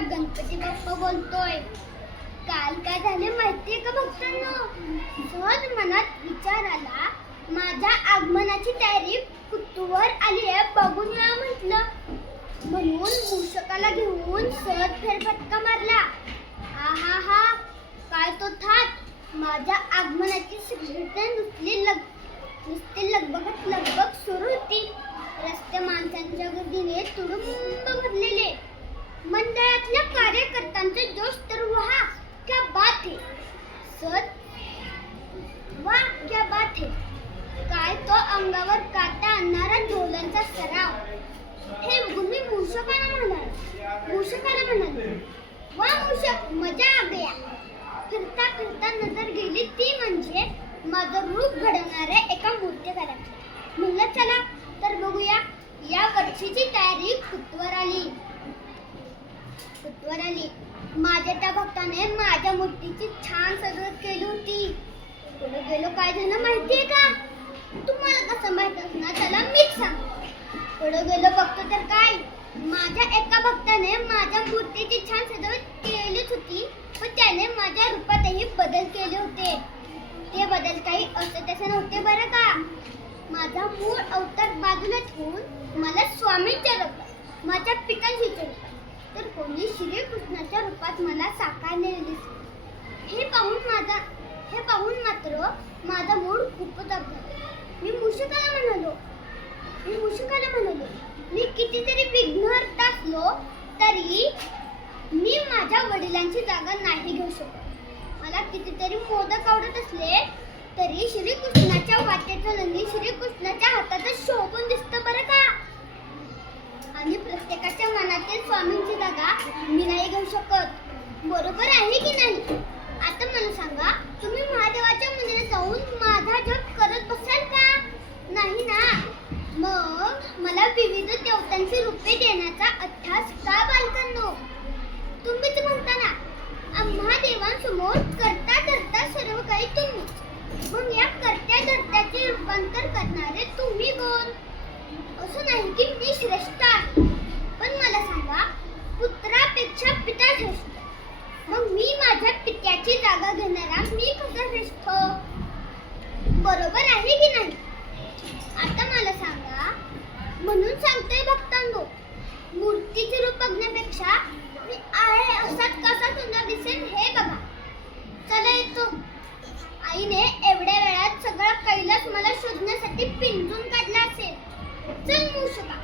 गणपती बाप्पा बोलतोय. काल काय झाले माहितीये का भक्तांनो? सहज मनात विचार आला माझ्या आगमनाची तयारी कुतूवर आली आहे बघून या म्हटलं. म्हणून मूषकाला घेऊन सहज फेरफटका मारला. आहा हा काय तो थाट? माझ्या आगमनाची सिगरेट नुसती लग नुसती लगबगत लगबग सुरू होती. रस्ते माणसांच्या गर्दीने तुडुंब कार्यकर्त्यांचे जोश तर वहा क्या बात है? सर वा क्या बात है? काय तो अंगावर काटा आणणारा ढोलांचा सराव? हे बघून मूषकाला म्हणाल. मूषकाला म्हणाले. वा मूषक मजा आ गया फिरता फिरता नजर गेली ती म्हणजे माझं रूप घडवणाऱ्या एका मूर्तीकाराची. म्हणलं चला तर बघूया. या वर्षीची तयारी माझ्या त्या भक्ताने माझ्या मूर्तीची छान सजावट केली होती. पुढे गेलो काय झालं माहितीये का? तुम्हाला कसं माहीत असणार? त्याला मीच सांग पुढे गेलो बघतो तर काय? माझ्या एका भक्ताने माझ्या मूर्तीची छान सजावट केलीच होती पण त्याने माझ्या रूपातही बदल केले होते. ते बदल काही असं तसं नव्हते बरं का? माझा मूळ अवतार बाजूला ठेवून मला स्वामी रूपात माझ्या पिकांशीच्या रूपात. तर कोणी श्रीकृष्णाच्या रूपात मला साकारलेले दिसले हे पाहून माझा हे पाहून मात्र माझा मूड खूपच अपघात मी मूषकाला म्हणालो मी मूषकाला म्हणालो मी कितीतरी विघ्नहर्ता असलो तरी मी माझ्या वडिलांची जागा नाही घेऊ शकत. मला कितीतरी मोदक आवडत असले तरी श्रीकृष्णाच्या वाटेचं लंगी श्रीकृष्णाच्या हाताचं शोभून दिसतं बरं का आणि प्रत्येकाच्या मनातील स्वामींची जागा मी नाही घेऊ शकत बरोबर आहे की नाही? आता मला सांगा तुम्ही महादेवाच्या मंदिरात जाऊन माझा जप करत बसाल का? नाही ना? मग मला विविध देवतांची रूपे देण्याचा अट्ठास का बालकांनो तुम्हीच म्हणता ना आम्हा देवांसमोर करता करता सर्व काही तुम्ही मग या करत्या धरत्याचे रूपांतर करणारे तुम्ही कोण असं नाही की मी श्रेष्ठ आहे पण मला सांगा पुत्रापेक्षा पिता श्रेष्ठ मग मी माझ्या पित्याची जागा घेणारा मी कसा बरोबर आहे की नाही? आता मला सांगा म्हणून सांगतोय भक्तांनो मूर्तीचे रूप बघण्यापेक्षा मी आहे असाच कसा सुंदर दिसेल हे बघा. चला येतो. आईने एवढ्या वेळात सगळा कैलास मला शोधण्यासाठी पिंजून काढला असेल. चल मूषका